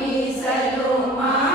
Salomon.